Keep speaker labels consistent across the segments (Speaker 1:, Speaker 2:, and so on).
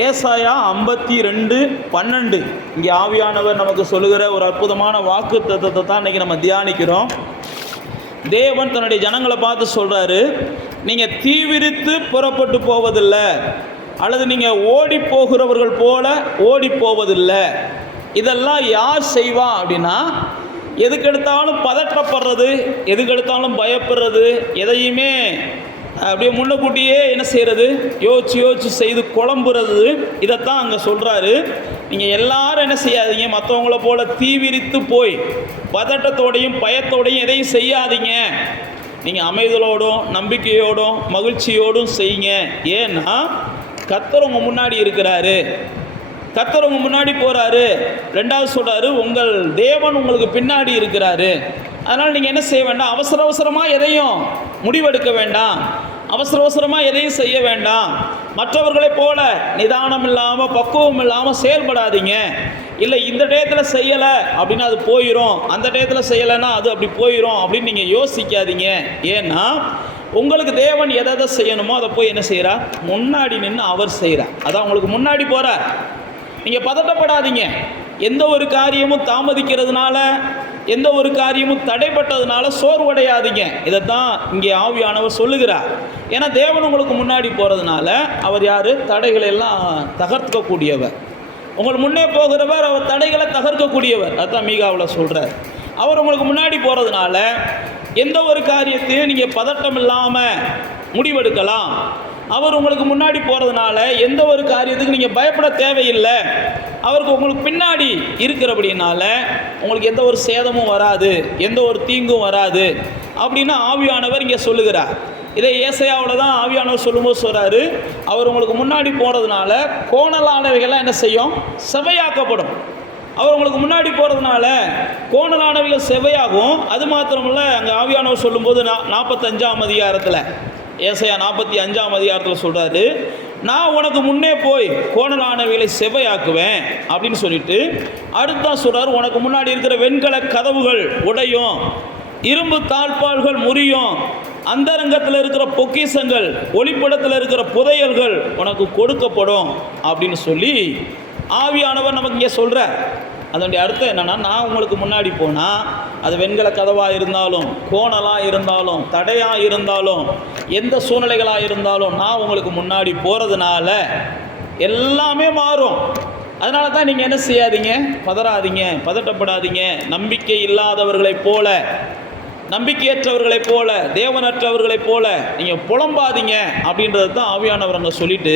Speaker 1: ஏசாயா ஐம்பத்தி ரெண்டு பன்னெண்டு. இங்கே ஆவியானவர் நமக்கு சொல்லுகிற ஒரு அற்புதமான வாக்கு தத்துவத்தை தான் இன்றைக்கி நம்ம தியானிக்கிறோம். தேவன் தன்னுடைய ஜனங்களை பார்த்து சொல்கிறாரு நீங்கள் தீவிரித்து புறப்பட்டு போவதில்லை அல்லது நீங்கள் ஓடி போகிறவர்கள் போல ஓடி போவதில்லை. இதெல்லாம் யார் செய்வா? அப்படின்னா எதுக்கெடுத்தாலும் பதற்றப்படுறது எதுக்கெடுத்தாலும் பயப்படுறது எதையுமே அப்படியே முன்னக்கூட்டியே என்ன செய்கிறது யோசிச்சு யோசிச்சு செய்து குழம்புறது. இதைத்தான் அங்கே சொல்கிறாரு நீங்கள் எல்லாரும் என்ன செய்யாதீங்க. மற்றவங்கள போல் தீவிரித்து போய் பதட்டத்தோடையும் பயத்தோடையும் எதையும் செய்யாதீங்க. நீங்கள் அமைதலோடும் நம்பிக்கையோடும் மகிழ்ச்சியோடும் செய்யுங்க. ஏன்னா கத்தரவங்க முன்னாடி இருக்கிறாரு. கத்தர் முன்னாடி போகிறாரு ரெண்டாவது சொல்கிறாரு உங்கள் தேவன் உங்களுக்கு பின்னாடி இருக்கிறாரு. அதனால் நீங்கள் என்ன செய்ய வேண்டாம். அவசர அவசரமாக எதையும் முடிவெடுக்க வேண்டாம். அவசர அவசரமாக எதையும் செய்ய வேண்டாம். மற்றவர்களைப் போல நிதானம் இல்லாமல் பக்குவம் இல்லாமல் செயல்படாதீங்க. இல்லை இந்த டயத்தில் செய்யலை அப்படின்னா அது போயிடும் அந்த டயத்தில் செய்யலைன்னா அது அப்படி போயிடும் அப்படின்னு நீங்கள் யோசிக்காதீங்க. ஏன்னா உங்களுக்கு தேவன் எதை எதை செய்யணுமோ அதை போய் என்ன செய்கிறார் முன்னாடி நின்று அவர் செய்கிறார் அதான் உங்களுக்கு முன்னாடி போகிறார் நீங்கள் பதட்டப்படாதீங்க. எந்த ஒரு காரியமும் தாமதிக்கிறதுனால எந்த ஒரு காரியமும் தடைப்பட்டதுனால சோர்வடையாதீங்க. தான் இங்கே ஆவியானவர் சொல்லுகிறார். ஏன்னா தேவன் உங்களுக்கு முன்னாடி போகிறதுனால அவர் யார்? தடைகளை எல்லாம் தகர்க்கக்கூடியவர். உங்கள் முன்னே போகிறவர் அவர் தடைகளை தகர்க்கக்கூடியவர். அதுதான் மீகாவில் சொல்கிறார் அவர் உங்களுக்கு முன்னாடி போகிறதுனால எந்த ஒரு காரியத்தையும் நீங்கள் பதட்டம் இல்லாமல் முடிவெடுக்கலாம். அவர் உங்களுக்கு முன்னாடி போகிறதுனால எந்த ஒரு காரியத்துக்கு நீங்கள் பயப்பட தேவையில்லை. அவருக்கு உங்களுக்கு பின்னாடி இருக்கிறபடினால உங்களுக்கு எந்த ஒரு சேதமும் வராது எந்த ஒரு தீங்கும் வராது அப்படின்னு ஆவியானவர் இங்கே சொல்லுகிறார். இதை ஏசையாவில் தான் ஆவியானவர் சொல்லும்போது சொல்கிறாரு அவர் உங்களுக்கு முன்னாடி போகிறதுனால கோணலானவைகள்லாம் என்ன செய்யும்? செவையாக்கப்படும் அவர் உங்களுக்கு முன்னாடி போகிறதுனால கோணலானவைகள் செவையாகும் அது மாத்திரமில்ல அங்கே ஆவியானவர் சொல்லும்போது நா நாற்பத்தஞ்சாம் அதிகாரத்தில் ஏசையா நாற்பத்தி அஞ்சாம் அதிகாரத்தில் சொல்கிறாரு நான் உனக்கு முன்னே போய் கோணலானவைகளை செவையாக்குவேன் அப்படின்னு சொல்லிட்டு அடுத்தா சொல்கிறார் உனக்கு முன்னாடி இருக்கிற வெண்கல கதவுகள் உடையும் இரும்பு தாழ்பால்கள் முறியும் அந்தரங்கத்தில் இருக்கிற பொக்கிசங்கள் ஒளிப்படத்தில் இருக்கிற புதையல்கள் உனக்கு கொடுக்கப்படும் அப்படின்னு சொல்லி ஆவியானவர் நமக்கு இங்கே சொல்கிறார் அதனுடைய அர்த்தம் என்னென்னா நான் உங்களுக்கு முன்னாடி போனால் அது வெண்கல கதவாக இருந்தாலும் கோணலாக இருந்தாலும் தடையாக இருந்தாலும் எந்த சூழ்நிலைகளாக இருந்தாலும் நான் உங்களுக்கு முன்னாடி போகிறதுனால எல்லாமே மாறும். அதனால தான் நீங்கள் என்ன செய்யாதீங்க? பதறாதீங்க பதட்டப்படாதீங்க. நம்பிக்கை இல்லாதவர்களைப் போல நம்பிக்கையற்றவர்களைப் போல தேவனற்றவர்களைப் போல நீங்கள் புலம்பாதீங்க அப்படின்றது தான் ஆவியானவர் அங்கே சொல்லிட்டு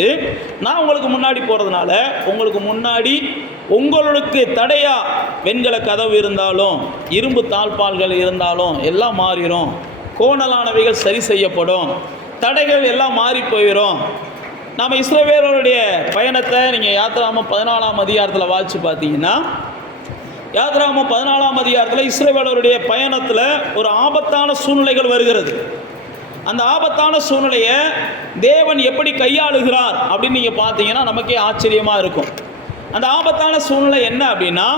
Speaker 1: நான் உங்களுக்கு முன்னாடி போகிறதுனால உங்களுக்கு முன்னாடி உங்களுக்கு தடையா வெண்கல கதவு இருந்தாலும் இரும்பு தாழ்பால்கள் இருந்தாலும் எல்லாம் மாறிடும் கோணலானவைகள் சரி செய்யப்படும். தடைகள் எல்லாம் மாறி போயிடும் நாம் இஸ்ரவேலருடைய பயணத்தை நீங்கள் யாத்திராம பதினாலாம் அதிகாரத்தில் வாழ்த்து பார்த்தீங்கன்னா யாத்ராமம் பதினாலாம் அதிகாரத்தில் இஸ்ரேவேலருடைய பயணத்தில் ஒரு ஆபத்தான சூழ்நிலைகள் வருகிறது. அந்த ஆபத்தான சூழ்நிலையை தேவன் எப்படி கையாளுகிறார் அப்படின்னு நீங்கள் பார்த்தீங்கன்னா நமக்கே ஆச்சரியமாக இருக்கும். அந்த ஆபத்தான சூழ்நிலை என்ன அப்படின்னா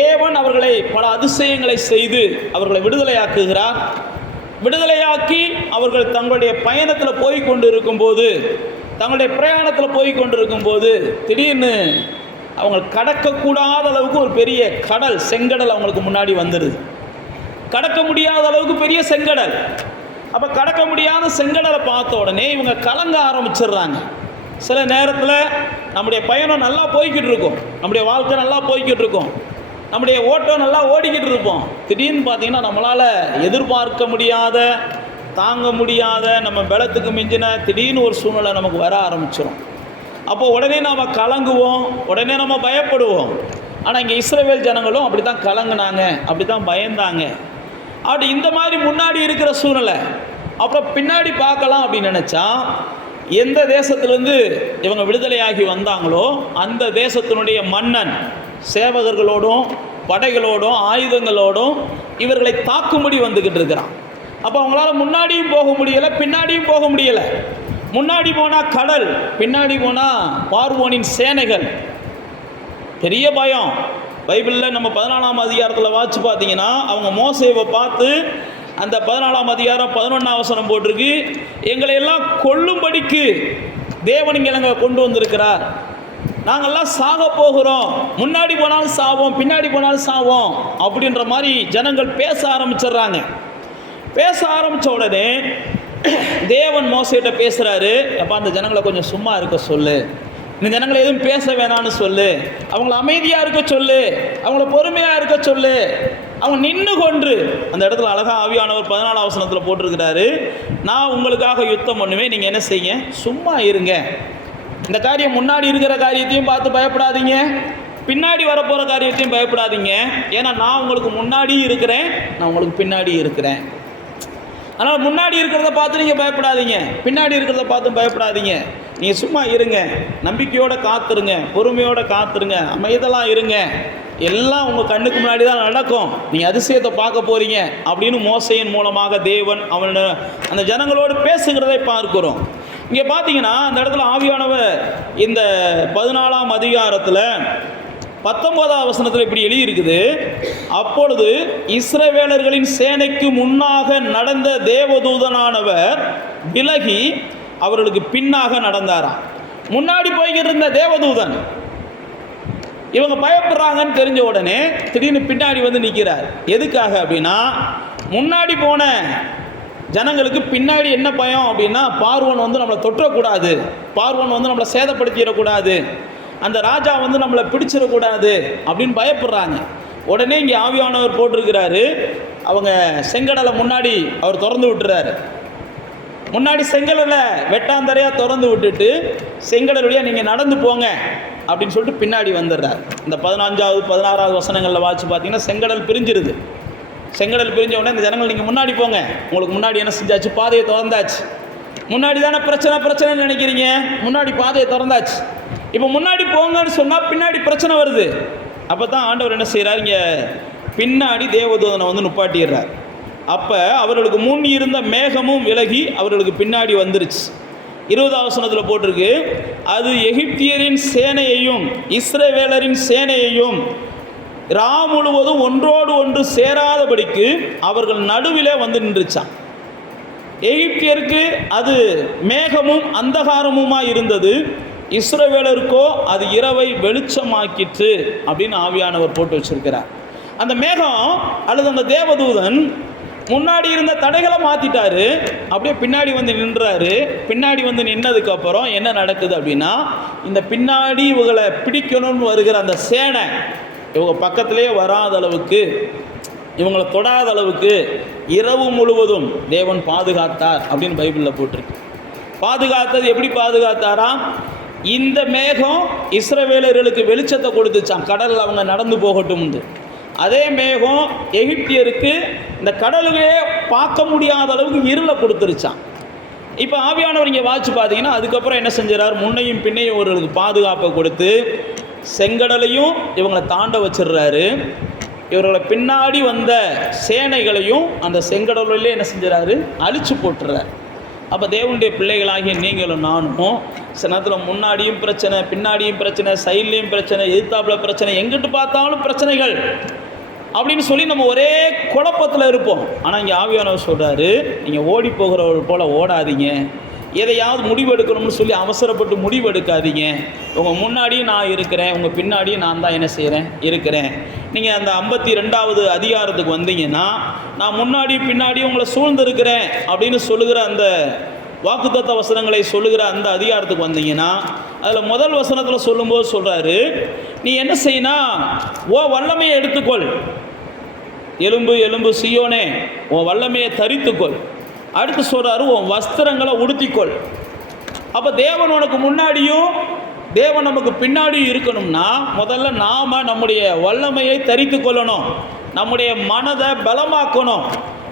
Speaker 1: தேவன் அவர்களை பல அதிசயங்களை செய்து அவர்களை விடுதலையாக்குகிறார். விடுதலையாக்கி அவர்கள் தங்களுடைய பயணத்தில் போய் கொண்டு இருக்கும்போது தங்களுடைய பிரயாணத்தில் போய் கொண்டு இருக்கும்போது திடீர்னு அவங்க கடக்கக்கூடாத அளவுக்கு ஒரு பெரிய கடல் செங்கடல் அவங்களுக்கு முன்னாடி வந்துடுது கடக்க முடியாத அளவுக்கு பெரிய செங்கடல். அப்போ கடக்க முடியாத செங்கடலை பார்த்த உடனே இவங்க கலங்க ஆரம்பிச்சிடுறாங்க. சில நேரத்தில் நம்முடைய பயணம் நல்லா போய்கிட்டு இருக்கும். நம்முடைய வாழ்க்கை நல்லா போய்கிட்டு இருக்கும். நம்முடைய ஓட்டம் நல்லா ஓடிக்கிட்டு இருப்போம். திடீர்னு பார்த்தீங்கன்னா நம்மளால் எதிர்பார்க்க முடியாத தாங்க முடியாத நம்ம பலத்துக்கு மிஞ்சின திடீர்னு ஒரு சூழ்நிலை நமக்கு வர ஆரம்பிச்சிடும் அப்போ உடனே நாம் கலங்குவோம். உடனே நம்ம பயப்படுவோம். ஆனால் இங்கே இஸ்ரேவேல் ஜனங்களும் அப்படி தான் கலங்குனாங்க. அப்படி தான் பயந்தாங்க. அப்படி இந்த மாதிரி முன்னாடி இருக்கிற சூழ்நிலை. அப்புறம் பின்னாடி பார்க்கலாம் அப்படின்னு நினச்சா எந்த தேசத்துலேருந்து இவங்க விடுதலையாகி வந்தாங்களோ அந்த தேசத்தினுடைய மன்னன் சேவகர்களோடும் படைகளோடும் ஆயுதங்களோடும் இவர்களை தாக்கும்படி வந்துக்கிட்டு இருக்கிறான். அப்போ அவங்களால முன்னாடியும் போக முடியலை பின்னாடியும் போக முடியலை. முன்னாடி போனால் கடல் பின்னாடி போனால் பார்வோனின் சேனைகள். பெரிய பயம். பைபிளில் நம்ம பதினாலாம் அதிகாரத்தில் வாச்சு பார்த்தீங்கன்னா அவங்க மோசைவை பார்த்து அந்த பதினாலாம் அதிகாரம் பதினொன்றாம் அவசரம் போட்டிருக்கு. எங்களை எல்லாம் கொல்லும்படிக்கு தேவன் இங்கே எங்களை கொண்டு வந்திருக்கிறார். நாங்கள்லாம் சாக போகிறோம். முன்னாடி போனாலும் சாவோம் பின்னாடி போனாலும் சாவோம் அப்படின்ற மாதிரி ஜனங்கள் பேச ஆரம்பிச்சிடுறாங்க. பேச ஆரம்பித்த உடனே தேவன் மோசையிட்ட பேசுகிறாரு அப்போ அந்த ஜனங்களை கொஞ்சம் சும்மா இருக்க சொல்லு. இந்த ஜனங்களை எதுவும் பேச வேணாம்னு சொல்லு. அவங்கள அமைதியாக இருக்க சொல்லு. அவங்கள பொறுமையாக இருக்க சொல்லு. அவங்க நின்று கொன்று. அந்த இடத்துல அழகாக ஆவியானவர் பதினாலாம் அவசரத்தில் போட்டிருக்கிறாரு நான் உங்களுக்காக யுத்தம் பண்ணுவேன். நீங்கள் என்ன செய்யுங்க? சும்மா இருங்க. இந்த காரியம் முன்னாடி இருக்கிற காரியத்தையும் பார்த்து பயப்படாதீங்க. பின்னாடி வரப்போகிற காரியத்தையும் பயப்படாதீங்க. ஏன்னா நான் உங்களுக்கு முன்னாடி இருக்கிறேன். நான் உங்களுக்கு பின்னாடி இருக்கிறேன். அதனால் முன்னாடி இருக்கிறத பார்த்து நீங்கள் பயப்படாதீங்க. பின்னாடி இருக்கிறத பார்த்து பயப்படாதீங்க. நீங்கள் சும்மா இருங்க. நம்பிக்கையோடு காத்துருங்க. பொறுமையோடு காத்துருங்க. அமைதலாம் இருங்க. எல்லாம் உங்கள் கண்ணுக்கு முன்னாடி தான் நடக்கும். நீங்கள் அதிசயத்தை பார்க்க போகிறீங்க அப்படின்னு மோசையின் மூலமாக தேவன் அவன் அந்த ஜனங்களோடு பேசுகிறதை பார்க்கிறோம். இங்கே பார்த்தீங்கன்னா அந்த இடத்துல ஆவியானவர் இந்த பதினாலாம் அதிகாரத்தில் பத்தொன்பதாம் வசனத்தில் இப்படி எழுதியிருக்குது அப்பொழுது இஸ்ரவேலர்களின் சேனைக்கு முன்னாக நடந்த தேவதூதனானவர் விலகி அவர்களுக்கு பின்னாக நடந்தாராம். முன்னாடி போய்கிட்டு இருந்த தேவதூதன் இவங்க பயப்படுறாங்கன்னு தெரிஞ்ச உடனே திடீர்னு பின்னாடி வந்து நிற்கிறார் எதுக்காக அப்படின்னா முன்னாடி போன ஜனங்களுக்கு பின்னாடி என்ன பயம் அப்படின்னா பார்வன் வந்து நம்மளை தொற்றக்கூடாது பார்வன் வந்து நம்மளை சேதப்படுத்திடக்கூடாது அந்த ராஜா வந்து நம்மளை பிடிச்சிடக்கூடாது அப்படின்னு பயப்படுறாங்க. உடனே இங்கே ஆவியானவர் போட்டிருக்கிறாரு. அவங்க செங்கடலை முன்னாடி அவர் திறந்து விட்டுறாரு. முன்னாடி செங்கடலை வெட்டாந்தரையாக திறந்து விட்டுட்டு செங்கடல் வழியாக நீங்கள் நடந்து போங்க அப்படின்னு சொல்லிட்டு பின்னாடி வந்துடுறார். இந்த பதினஞ்சாவது பதினாறாவது வசனங்களில் வாட்சி பார்த்தீங்கன்னா செங்கடல் பிரிஞ்சிருது. செங்கடல் பிரிஞ்ச உடனே இந்த ஜனங்கள் நீங்கள் முன்னாடி போங்க. உங்களுக்கு முன்னாடி என்ன செஞ்சாச்சு? பாதையை திறந்தாச்சு. முன்னாடி தானே பிரச்சனை பிரச்சனைன்னு நினைக்கிறீங்க? முன்னாடி பாதையை திறந்தாச்சு. இப்போ முன்னாடி போங்கன்னு சொன்னால் பின்னாடி பிரச்சனை வருது. அப்போ தான் ஆண்டவர் என்ன செய்கிறார் இங்கே பின்னாடி தேவதூதனை வந்து நுப்பாட்டிடுறார். அப்போ அவர்களுக்கு முன் இருந்த மேகமும் விலகி அவர்களுக்கு பின்னாடி வந்துருச்சு. இருபதாம் வசனத்தில் போட்டிருக்கு அது எகிப்தியரின் சேனையையும் இஸ்ரவேலரின் சேனையையும் ரா முழுவதும் ஒன்றோடு ஒன்று சேராதபடிக்கு அவர்கள் நடுவிலே வந்து நின்றுச்சான். எகிப்தியருக்கு அது மேகமும் அந்தகாரமுமாக இருந்தது. இஸ்ரவேலருக்கோ அது இரவை வெளிச்சமாக்கிற்று அப்படின்னு ஆவியானவர் போட்டு வச்சிருக்கிறார். அந்த மேகம் அல்லது அந்த தேவதூதன் முன்னாடி இருந்த தடைகளை மாற்றிட்டாரு அப்படியே பின்னாடி வந்து நின்றாரு. பின்னாடி வந்து நின்னதுக்கு அப்புறம் என்ன நடக்குது அப்படின்னா இந்த பின்னாடி இவங்களை பிடிக்கணும்னு வருகிற அந்த சேனை இவங்க பக்கத்திலே வராத அளவுக்கு இவங்களை தொடாத அளவுக்கு இரவு முழுவதும் தேவன் பாதுகாத்தார் அப்படின்னு பைபிளில் போட்டிருக்கு. பாதுகாத்தது எப்படி பாதுகாத்தாராம் இந்த மேகம் இஸ்ரவேலர்களுக்கு வெளிச்சத்தை கொடுத்துச்சான் கடலில் அவங்க நடந்து போகட்டும் அதே மேகம் எகிப்தியருக்கு இந்த கடலுவே பார்க்க முடியாத அளவுக்கு இருளை கொடுத்துருச்சான் இப்போ ஆவியானவர் இங்கே வாட்சி பார்த்தீங்கன்னா அதுக்கப்புறம் என்ன செஞ்சார் முன்னையும் பின்னையும் இவர்களுக்கு பாதுகாப்பை கொடுத்து செங்கடலையும் இவங்களை தாண்ட வச்சிடுறாரு. இவர்களை பின்னாடி வந்த சேனைகளையும் அந்த செங்கடலிலே என்ன செஞ்சுறாரு அழிச்சு போட்டுறாரு அப்போ தேவனுடைய பிள்ளைகளாகிய நீங்களும் நானும் சில நேரத்தில் முன்னாடியும் பிரச்சனை பின்னாடியும் பிரச்சனை சைட்லேயும் பிரச்சனை எதிர்த்தாப்புல பிரச்சனை எங்கிட்டு பார்த்தாலும் பிரச்சனைகள் அப்படின்னு சொல்லி நம்ம ஒரே குழப்பத்தில் இருப்போம். ஆனால் இங்கே ஆவியானவர் சொல்கிறாரு நீங்கள் ஓடி போகிறவர் போல் ஓடாதீங்க. எதையாவது முடிவெடுக்கணும்னு சொல்லி அவசரப்பட்டு முடிவெடுக்காதீங்க. உங்கள் முன்னாடியும் நான் இருக்கிறேன் உங்கள் பின்னாடியும் நான் தான் என்ன செய்கிறேன் இருக்கிறேன். நீங்கள் அந்த ஐம்பத்தி ரெண்டாவது அதிகாரத்துக்கு வந்தீங்கன்னா நான் முன்னாடி பின்னாடி உங்களை சூழ்ந்திருக்கிறேன் அப்படின்னு சொல்லுகிற அந்த வாக்குத்தத்த வசனங்களை சொல்லுகிற அந்த அதிகாரத்துக்கு வந்தீங்கன்னா அதில் முதல் வசனத்தில் சொல்லும்போது சொல்கிறாரு நீ என்ன செய்யணும் ஓ வல்லமையை எடுத்துக்கொள். எலும்பு எலும்பு சியோனே உன் வல்லமையை தரித்துக்கொள். அடுத்து சொல்கிறாரு உன் வஸ்திரங்களை உடுத்திக்கொள். அப்போ தேவன் உனக்கு முன்னாடியும் தேவன் நமக்கு பின்னாடியும் இருக்கணும்னா முதல்ல நாம் நம்முடைய வல்லமையை தரித்து கொள்ளணும் நம்முடைய மனதை பலமாக்கணும்.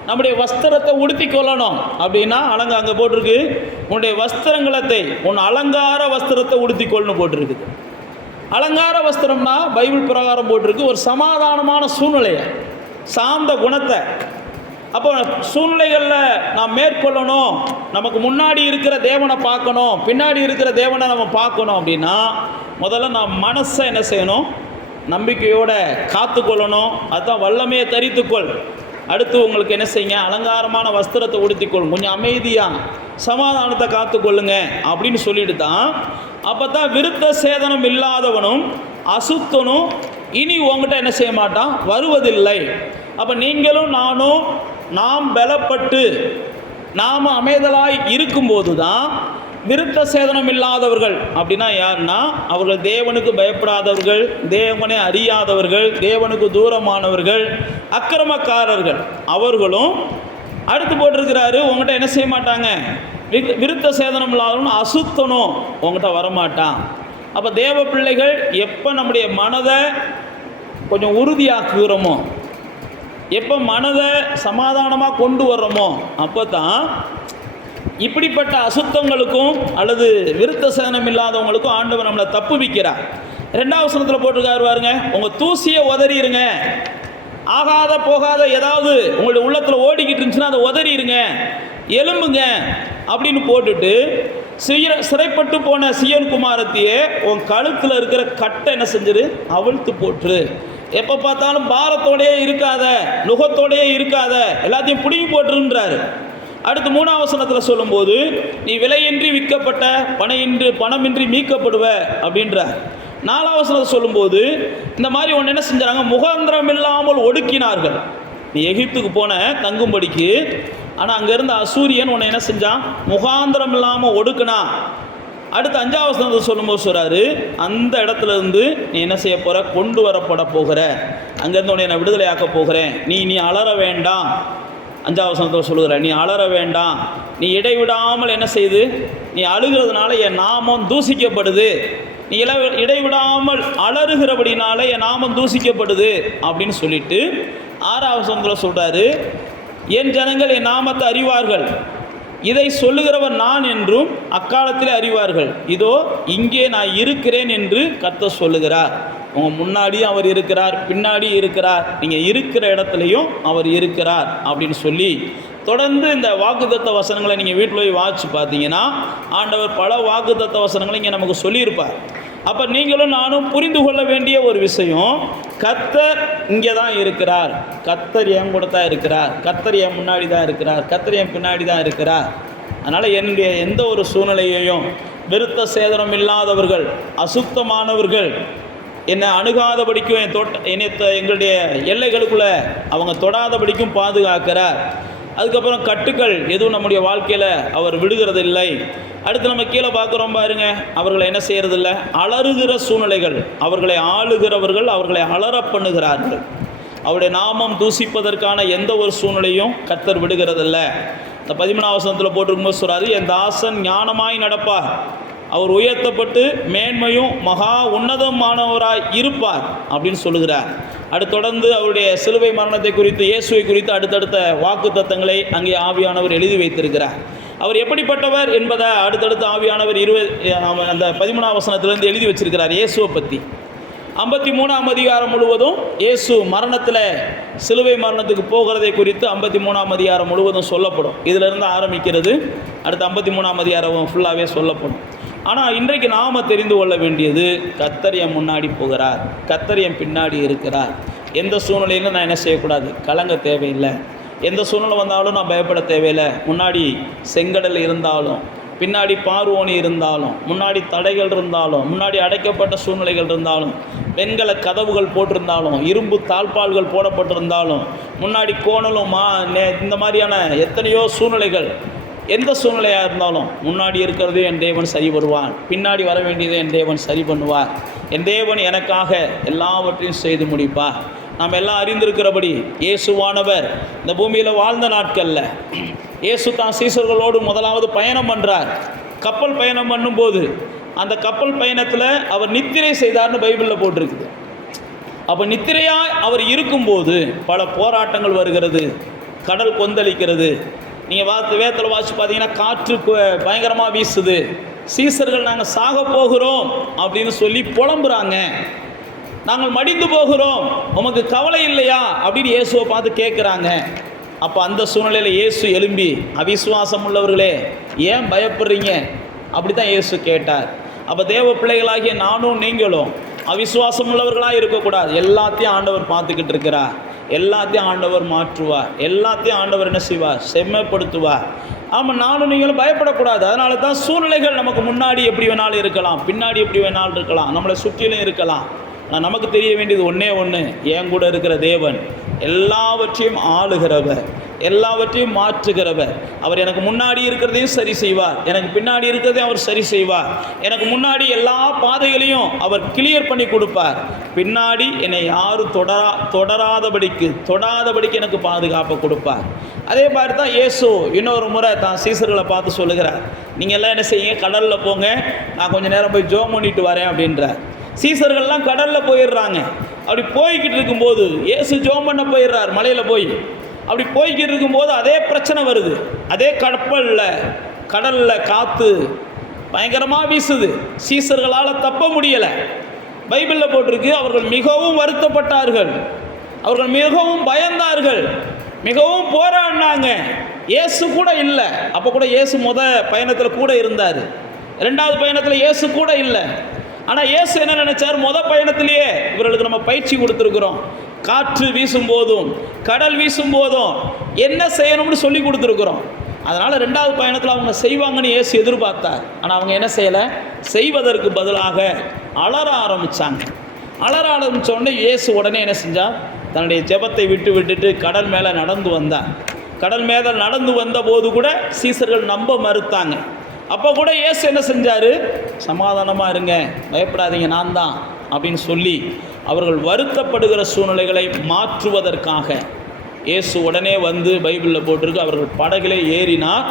Speaker 1: நம்முடைய வஸ்திரத்தை உடுத்தி கொள்ளணும். அப்படின்னா அலங்க அங்கே போட்டிருக்கு. உன்னுடைய வஸ்திரங்களத்தை உன் அலங்கார வஸ்திரத்தை உடுத்திக்கொள்னு போட்டிருக்குது அலங்கார வஸ்திரம்னா பைபிள் பிரகாரம் போட்டிருக்கு. ஒரு சமாதானமான சூழ்நிலையை சார்ந்த குணத்தை. அப்போ சூழ்நிலைகளில் நாம் மேற்கொள்ளணும். நமக்கு முன்னாடி இருக்கிற தேவனை பார்க்கணும். பின்னாடி இருக்கிற தேவனை நம்ம பார்க்கணும் அப்படின்னா முதல்ல நாம் மனசை என்ன செய்யணும்? நம்பிக்கையோடு காத்துக்கொள்ளணும் அதுதான் வல்லமையை தரித்துக்கொள் அடுத்து உங்களுக்கு என்ன செய்யுங்க? அலங்காரமான வஸ்திரத்தை உடுத்திக்கொள்ளும் கொஞ்சம் அமைதியாக சமாதானத்தை காத்துக்கொள்ளுங்க அப்படின்னு சொல்லிட்டு தான். அப்போ தான் விருத்த சேதனம் இல்லாதவனும் அசுத்தனும் இனி உங்ககிட்ட என்ன செய்ய மாட்டான்? வருவதில்லை. அப்போ நீங்களும் நானும் நாம் பலப்பட்டு நாம் அமைதலாய் இருக்கும்போது தான் விருத்த சேதனம் இல்லாதவர்கள் அப்படின்னா யாருன்னா அவர்கள் தேவனுக்கு பயப்படாதவர்கள் தேவனை அறியாதவர்கள் தேவனுக்கு தூரமானவர்கள் அக்கிரமக்காரர்கள். அவர்களும் அடுத்து போட்டிருக்கிறாரு உங்கள்கிட்ட என்ன செய்ய மாட்டாங்க? விரு- விருத்த சேதனம் இல்லாதவனும் அசுத்தனும் உங்கள்கிட்ட வரமாட்டான். அப்போ தேவ பிள்ளைகள் எப்போ நம்முடைய மனதை கொஞ்சம் உறுதியாக்குகிறோமோ எப்போ மனதை சமாதானமாக கொண்டு வர்றோமோ அப்போ தான் இப்படிப்பட்ட அசுத்தங்களுக்கும் அல்லது விருத்த சேதனம் இல்லாதவங்களுக்கும் ஆண்டவர் நம்மளை தப்புவிக்கிறார் ரெண்டாவது சனத்தில் போட்டிருக்காரு பாருங்க உங்கள் தூசியை உதறிடுங்க ஆகாத போகாத ஏதாவது உங்களுடைய உள்ளத்தில் ஓடிக்கிட்டு இருந்துச்சுன்னா அதை உதறிடுங்க எலும்புங்க. அப்படின்னு போட்டுட்டு சிற சிறைப்பட்டு போன சியன் குமாரத்தையே உன் கழுத்தில் இருக்கிற கட்டை என்ன செஞ்சிரு அவிழ்த்து போட்டுரு. எப்போ பார்த்தாலும் பாரத்தோடையே இருக்காத நுகத்தோடையே இருக்காத எல்லாத்தையும் பிடுங்கி போட்டுருன்றாரு. அடுத்து மூணாம் வசனத்தில் சொல்லும்போது நீ விலையின்றி விற்கப்பட்ட பணையின்றி பணமின்றி மீட்கப்படுவ அப்படின்றார். நாலாம் வசனத்தை சொல்லும்போது இந்த மாதிரி ஒன்று என்ன செஞ்சாங்க? முகாந்திரம் இல்லாமல் ஒடுக்கினார்கள். நீ எகிப்துக்கு போன தங்கும்படிக்கு ஆனால் அங்கேருந்து அசூரியன் உன்னை என்ன செஞ்சான்? முகாந்திரம் இல்லாமல் ஒடுக்குனா. அடுத்து அஞ்சாவது வசனத்தை சொல்லும்போது சொல்கிறாரு அந்த இடத்துல இருந்து நீ என்ன செய்ய போகிற கொண்டு வரப்பட போகிற. அங்கேருந்து உன்னை நான் விடுதலையாக்க போகிறேன். நீ நீ அலற வேண்டாம். அஞ்சாவது வசனத்தில் சொல்லுகிற நீ அலற வேண்டாம். நீ இடைவிடாமல் என்ன செய்து? நீ அழுகிறதுனால என் நாமம் தூசிக்கப்படுது. நீ இள இடைவிடாமல் அலறுகிறபடினால என் நாமம் தூசிக்கப்படுது. அப்படின்னு சொல்லிட்டு ஆறாவது வசனத்தில் சொல்கிறாரு என் ஜனங்கள் என் நாமத்தை அறிவார்கள். இதை சொல்லுகிறவர் நான் என்றும் அக்காலத்திலே அறிவார்கள். இதோ இங்கே நான் இருக்கிறேன் என்று கர்த்தர் சொல்லுகிறார். உங்கள் முன்னாடியும் அவர் இருக்கிறார் பின்னாடி இருக்கிறார். நீங்கள் இருக்கிற இடத்துலையும் அவர் இருக்கிறார் அப்படின்னு சொல்லி தொடர்ந்து இந்த வாக்குத்தத்த வசனங்களை நீங்கள் வீட்டில் போய் வாட்சி பார்த்தீங்கன்னா ஆண்டவர் பல வாக்குத்தத்த வசனங்களை இங்கே நமக்கு சொல்லியிருப்பார். அப்போ நீங்களும் நானும் புரிந்து கொள்ள வேண்டிய ஒரு விஷயம் கத்தர் இங்கே தான் இருக்கிறார். கத்தர் என் கூட தான் இருக்கிறார். கத்தர் என் முன்னாடி தான் இருக்கிறார். கத்தர் என் பின்னாடி தான் இருக்கிறார். அதனால் என்னுடைய எந்த ஒரு சூழ்நிலையையும் விருத்த சேதனம் இல்லாதவர்கள் அசுத்தமானவர்கள் என்னை அணுகாதபடிக்கும் என் தோட்ட என்னை த- எங்களுடைய எல்லைகளுக்குள்ளே அவங்க தொடாதபடிக்கும் பாதுகாக்கிறார். அதுக்கப்புறம் கட்டுக்கள் எதுவும் நம்முடைய வாழ்க்கையில் அவர் விடுகிறது இல்லை அடுத்து நம்ம கீழே பார்க்குறோம் பாருங்க அவர்களை என்ன செய்கிறதில்ல அலறுகிற சூழ்நிலைகள் அவர்களை ஆளுகிறவர்கள் அவர்களை அலற பண்ணுகிறார்கள். அவருடைய நாமம் தூசிப்பதற்கான எந்த ஒரு சூழ்நிலையும் கத்தர் விடுகிறதில்ல. இந்த பதிமூணாவசனத்தில் போட்டிருக்கும்போது சொல்கிறாரு என் தாசன் ஞானமாய் நடப்பார். அவர் உயர்த்தப்பட்டு மேன்மையும் மகா உன்னதமானவராய் இருப்பார் அப்படின்னு சொல்லுகிறார். அது தொடர்ந்து அவருடைய சிலுவை மரணத்தை குறித்து இயேசுவை குறித்து அடுத்தடுத்த வாக்கு தத்தங்களை அங்கே ஆவியானவர் எழுதி வைத்திருக்கிறார். அவர் எப்படிப்பட்டவர் என்பதை அடுத்தடுத்து ஆவியானவர் இருபது அந்த பதிமூணாம் வசனத்திலிருந்து எழுதி வச்சிருக்கிறார் இயேசுவை பற்றி ஐம்பத்தி மூணாம் அதிகாரம் முழுவதும் இயேசு மரணத்தில் சிலுவை மரணத்துக்கு போகிறதை குறித்து ஐம்பத்தி மூணாம் அதிகாரம் முழுவதும் சொல்லப்படும். இதிலிருந்து ஆரம்பிக்கிறது. அடுத்து ஐம்பத்தி மூணாம் அதிகாரம் ஃபுல்லாகவே சொல்லப்படும். ஆனால் இன்றைக்கு நாம் தெரிந்து கொள்ள வேண்டியது கத்தரியம் முன்னாடி போகிறார் கத்தரியம் பின்னாடி இருக்கிறார். எந்த சூழ்நிலையிலும் நான் என்ன செய்யக்கூடாது? கலங்க தேவையில்லை. எந்த சூழ்நிலை வந்தாலும் நான் பயப்பட தேவையில்லை. முன்னாடி செங்கடல் இருந்தாலும் பின்னாடி பார்வோனி இருந்தாலும் முன்னாடி தடைகள் இருந்தாலும் முன்னாடி அடைக்கப்பட்ட சூழ்நிலைகள் இருந்தாலும் வெண்கல கதவுகள் போட்டிருந்தாலும் இரும்பு தாழ்பால்கள் போடப்பட்டிருந்தாலும் முன்னாடி கோணலும் மா நே- இந்த மாதிரியான எத்தனையோ சூழ்நிலைகள் எந்த சூழ்நிலையாக இருந்தாலும் முன்னாடி இருக்கிறது என் தேவன் சரி வருவான் பின்னாடி வர வேண்டியதை என் தேவன் சரி பண்ணுவார். என் தேவன் எனக்காக எல்லாவற்றையும் செய்து முடிப்பார். நாம் எல்லாம் அறிந்திருக்கிறபடி இயேசுவானவர் இந்த பூமியில் வாழ்ந்த நாட்களில் இயேசு தான் சீசர்களோடு முதலாவது பயணம் பண்ணுறார் கப்பல் பயணம் பண்ணும்போது அந்த கப்பல் பயணத்தில் அவர் நித்திரை செய்தார்னு பைபிளில் போட்டிருக்குது. அப்போ நித்திரையாக அவர் இருக்கும்போது பல போராட்டங்கள் வருகிறது கடல் கொந்தளிக்கிறது நீங்கள் பார்த்து வேத்தில் வாசி பார்த்தீங்கன்னா காற்று பயங்கரமாக வீசுது. சீசர்கள் நாங்கள் சாக போகிறோம் அப்படின்னு சொல்லி புலம்புறாங்க. நாங்கள் மடிந்து போகிறோம். உமக்கு கவலை இல்லையா? அப்படின்னு இயேசுவை பார்த்து கேட்குறாங்க அப்போ அந்த சூழ்நிலையில் இயேசு எலும்பி அவிசுவாசம் உள்ளவர்களே ஏன் பயப்படுறீங்க? அப்படி தான் இயேசு கேட்டார். அப்போ தேவ பிள்ளைகளாகிய நானும் நீங்களும் அவிசுவாசம் உள்ளவர்களாக இருக்கக்கூடாது. எல்லாத்தையும் ஆண்டவர் பார்த்துக்கிட்டு இருக்கிறார். எல்லாத்தையும் ஆண்டவர் மாற்றுவார். எல்லாத்தையும் ஆண்டவர் என்ன செய்வார்? செம்மைப்படுத்துவார். ஆமாம் நானும் நீங்களும் பயப்படக்கூடாது. அதனால தான் சூழ்நிலைகள் நமக்கு முன்னாடி எப்படி வேணாலும் இருக்கலாம். பின்னாடி எப்படி வேணாலும் இருக்கலாம். நம்மளை சுற்றிலும் இருக்கலாம். ஆனால் நமக்கு தெரிய வேண்டியது ஒன்றே ஒன்று என் கூட இருக்கிற தேவன். எல்லாவற்றையும் ஆளுகிறவர் எல்லாவற்றையும் மாற்றுகிறவர். அவர் எனக்கு முன்னாடி இருக்கிறதையும் சரி செய்வார். எனக்கு பின்னாடி இருக்கிறதையும் அவர் சரி செய்வார். எனக்கு முன்னாடி எல்லா பாதைகளையும் அவர் கிளியர் பண்ணி கொடுப்பார். பின்னாடி என்னை யாரும் தொடரா தொடராதபடிக்கு தொடாதபடிக்கு எனக்கு பாதுகாப்பை கொடுப்பார். அதே மாதிரி தான் இயேசு இன்னொரு முறை தான் சீசர்களை பார்த்து சொல்லுகிறார். நீங்கள் எல்லாம் என்ன செய்யுங்க? கடலில் போங்க. நான் கொஞ்சம் நேரம் போய் ஜோம் பண்ணிட்டு வரேன் அப்படின்றார். சீசர்கள்லாம் கடலில் போயிடுறாங்க. அப்படி போய்கிட்டு இருக்கும்போது ஏசு ஜோம் பண்ண போயிடுறார் மலையில் போய். அப்படி போய்கிட்டு இருக்கும்போது அதே பிரச்சனை வருது. அதே கப்பலில் கடலில் காற்று பயங்கரமாக வீசுது. சீசர்களால் தப்ப முடியலை. பைபிளில் போட்டிருக்கு அவர்கள் மிகவும் வருத்தப்பட்டார்கள். அவர்கள் மிகவும் பயந்தார்கள். மிகவும் போராடினாங்க. இயேசு கூட இல்லை. அப்போ கூட இயேசு முத பயணத்தில் கூட இருந்தார். ரெண்டாவது பயணத்தில் இயேசு கூட இல்லை. ஆனால் இயேசு என்ன நினைச்சார்? முத பயணத்திலேயே இவர்களுக்கு நம்ம பயிற்சி கொடுத்துருக்குறோம். காற்று வீசும் போதும் கடல் வீசும் போதும் என்ன செய்யணும்னு சொல்லி கொடுத்துருக்குறோம். அதனால் ரெண்டாவது பயணத்தில் அவங்க செய்வாங்கன்னு இயேசு எதிர்பார்த்தார். ஆனால் அவங்க என்ன செய்யலை? செய்வதற்கு பதிலாக அலற ஆரம்பித்தாங்க அலற ஆரம்பித்த உடனே இயேசு உடனே என்ன செஞ்சார்? தன்னுடைய ஜெபத்தை விட்டு விட்டுட்டு கடல் மேலே நடந்து வந்தார். கடல் மேலே நடந்து வந்த போது கூட சீசர்கள் நம்ப மறுத்தாங்க. அப்போ கூட இயேசு என்ன செஞ்சார்? சமாதானமாக இருங்க பயப்படாதீங்க நான் தான் அப்படின்னு சொல்லி அவர்கள் வருத்தப்படுகிற சூழ்நிலைகளை மாற்றுவதற்காக இயேசு உடனே வந்து பைபிளில் போட்டிருக்கு. அவர்கள் படகிலே ஏறினால்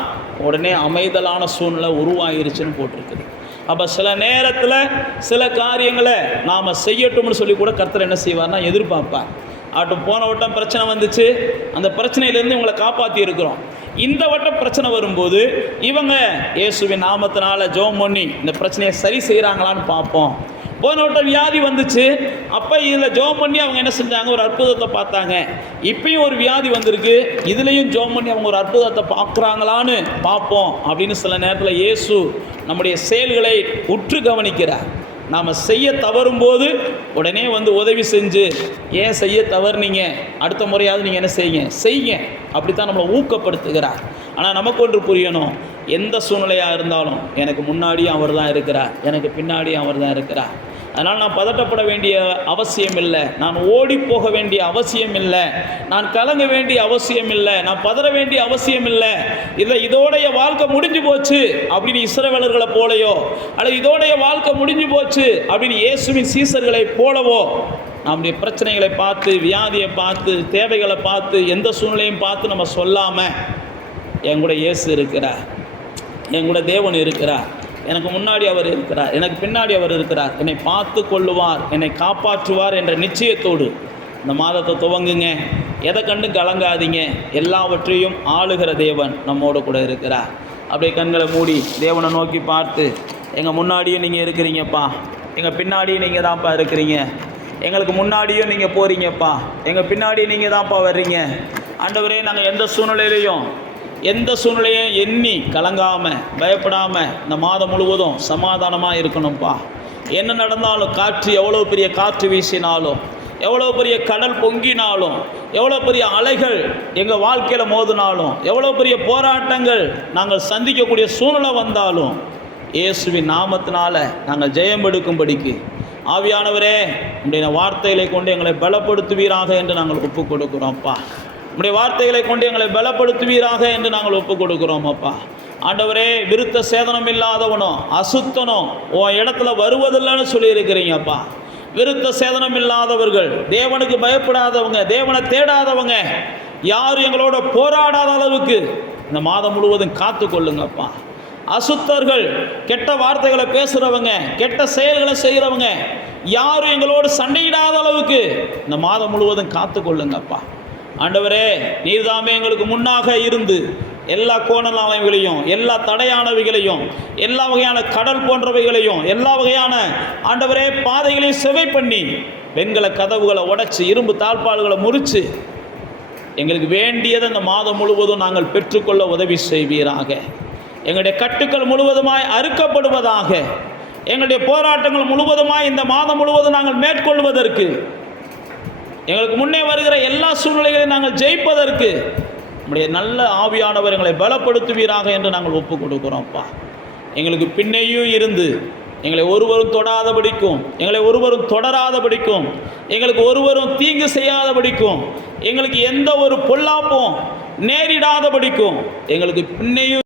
Speaker 1: உடனே அமைதலான சூழ்நிலை உருவாயிருச்சுன்னு போட்டிருக்குது. அப்போ சில நேரத்தில் சில காரியங்களை நாம் செய்யட்டும்னு சொல்லி கூட கர்த்தர் என்ன செய்வார்னா எதிர்பார்ப்பார். ஆட்டும் போன வட்டம் பிரச்சனை வந்துச்சு. அந்த பிரச்சனையிலேருந்து இவங்களை காப்பாற்றி இருக்கிறோம். இந்த வட்டம் பிரச்சனை வரும்போது இவங்க இயேசுவின் நாமத்தினால ஜோம் பண்ணி இந்த பிரச்சனையை சரி செய்கிறாங்களான்னு பார்ப்போம். போன வட்டம் வியாதி வந்துச்சு. அப்போ இதில் ஜெபம் பண்ணி அவங்க என்ன செஞ்சாங்க? ஒரு அற்புதத்தை பார்த்தாங்க. இப்பயும் ஒரு வியாதி வந்திருக்கு. இதுலேயும் ஜெபம் பண்ணி அவங்க ஒரு அற்புதத்தை பார்க்குறாங்களான்னு பார்ப்போம் அப்படின்னு சில நேரத்தில் இயேசு நம்முடைய செயல்களை உற்று கவனிக்கிறார். நாம் செய்ய தவறும்போது உடனே வந்து உதவி செஞ்சு ஏன் செய்ய தவறுனீங்க? அடுத்த முறையாவது நீங்கள் என்ன செய்யுங்க? செய்யுங்க. அப்படித்தான் நம்மளை ஊக்கப்படுத்துகிறார். ஆனால் நமக்கு ஒன்று புரியணும். எந்த சூழ்நிலையாக இருந்தாலும் எனக்கு முன்னாடியும் அவர் தான் இருக்கிறார். எனக்கு பின்னாடியும் அவர் தான் இருக்கிறார். அதனால் நான் பதட்டப்பட வேண்டிய அவசியம் இல்லை நான் ஓடி போக வேண்டிய அவசியம் இல்லை நான் கலங்க வேண்டிய அவசியம் இல்லை நான் பதற வேண்டிய அவசியம் இல்லை இல்லை இதோடைய வாழ்க்கை முடிஞ்சு போச்சு அப்படின்னு இஸ்ரவேலர்களை போலையோ அல்லது இதோடைய வாழ்க்கை முடிஞ்சு போச்சு அப்படின்னு இயேசுவின் சீசர்களை போலவோ நம்முடைய பிரச்சனைகளை பார்த்து வியாதியை பார்த்து தேவைகளை பார்த்து எந்த சூழ்நிலையும் பார்த்து நம்ம சொல்லாமல் என் கூட இயேசு இருக்கிறார். என் கூட தேவன் இருக்கிறார். எனக்கு முன்னாடி அவர் இருக்கிறார் எனக்கு பின்னாடி அவர் இருக்கிறார். என்னை பார்த்து கொள்ளுவார் என்னை காப்பாற்றுவார் என்ற நிச்சயத்தோடு இந்த மாதத்தை துவங்குங்க. எதை கண்டு கலங்காதீங்க. எல்லாவற்றையும் ஆளுகிற தேவன் நம்மோடு கூட இருக்கிறார். அப்படியே கண்களை மூடி தேவனை நோக்கி பார்த்து எங்கள் முன்னாடியும் நீங்கள் இருக்கிறீங்கப்பா. எங்கள் பின்னாடியும் நீங்கள் தான்ப்பா இருக்கிறீங்க. எங்களுக்கு முன்னாடியும் நீங்கள் போகிறீங்கப்பா எங்கள் பின்னாடி நீங்கள் தான்ப்பா வர்றீங்க. ஆண்டவரே நாங்கள் எந்த சூழ்நிலையிலையும் எந்த சூழ்நிலையும் எண்ணி கலங்காமல் பயப்படாமல் இந்த மாதம் முழுவதும் சமாதானமாக இருக்கணும்ப்பா என்ன நடந்தாலும் காற்று எவ்வளோ பெரிய காற்று வீசினாலும் எவ்வளோ பெரிய கடல் பொங்கினாலும் எவ்வளோ பெரிய அலைகள் எங்கள் வாழ்க்கையில் மோதினாலும் எவ்வளோ பெரிய போராட்டங்கள் நாங்கள் சந்திக்கக்கூடிய சூழ்நிலை வந்தாலும் இயேசுவின் நாமத்தினால நாங்கள் ஜெயம் எடுக்கும்படிக்கு ஆவியானவரே உடைய வார்த்தைகளை கொண்டு எங்களை பலப்படுத்துவீராக என்று நாங்கள் ஒப்புக் கொடுக்குறோம்ப்பா உடைய வார்த்தைகளை கொண்டு எங்களை பலப்படுத்துவீராக என்று நாங்கள் ஒப்புக் கொடுக்குறோம் அப்பா. ஆண்டவரே விருத்த சேதனம் இல்லாதவனோ அசுத்தனோ உன் இடத்துல வருவதில்லைன்னு சொல்லியிருக்கிறீங்கப்பா விருத்த சேதனம் இல்லாதவர்கள் தேவனுக்கு பயப்படாதவங்க தேவனை தேடாதவங்க யாரும் எங்களோட போராடாத அளவுக்கு இந்த மாதம் முழுவதும் காத்து கொள்ளுங்கப்பா அசுத்தர்கள் கெட்ட வார்த்தைகளை பேசுகிறவங்க கெட்ட செயல்களை செய்கிறவங்க யாரும் எங்களோடு சண்டையிடாத அளவுக்கு இந்த மாதம் முழுவதும் காத்து கொள்ளுங்கப்பா ஆண்டவரே நீர்தாமே எங்களுக்கு முன்னாக இருந்து எல்லா கோணலாமைகளையும் எல்லா தடையானவைகளையும் எல்லா வகையான கடல் போன்றவைகளையும் எல்லா வகையான ஆண்டவரே பாதைகளையும் செவை பண்ணி வெண்கல கதவுகளை உடைச்சி இரும்பு தாழ்பாடுகளை முறித்து எங்களுக்கு வேண்டியதை அந்த மாதம் முழுவதும் நாங்கள் பெற்றுக்கொள்ள உதவி செய்வீராக. எங்களுடைய கட்டுக்கள் முழுவதுமாய் அறுக்கப்படுவதாக எங்களுடைய போராட்டங்கள் முழுவதுமாய் இந்த மாதம் முழுவதும் நாங்கள் மேற்கொள்வதற்கு எங்களுக்கு முன்னே வருகிற எல்லா சூழ்நிலைகளையும் நாங்கள் ஜெயிப்பதற்கு நம்முடைய நல்ல ஆவியானவர் எங்களை பலப்படுத்துவீராக என்று நாங்கள் ஒப்பு கொடுக்குறோம்ப்பா. எங்களுக்கு பின்னேயும் இருந்து எங்களை ஒருவரும் தொடாத படிக்கும் எங்களை ஒருவரும் தொடராத படிக்கும் எங்களுக்கு ஒருவரும் தீங்கு செய்யாத படிக்கும் எங்களுக்கு எந்த ஒரு பொல்லாப்பும் நேரிடாத படிக்கும் எங்களுக்கு பின்னையும்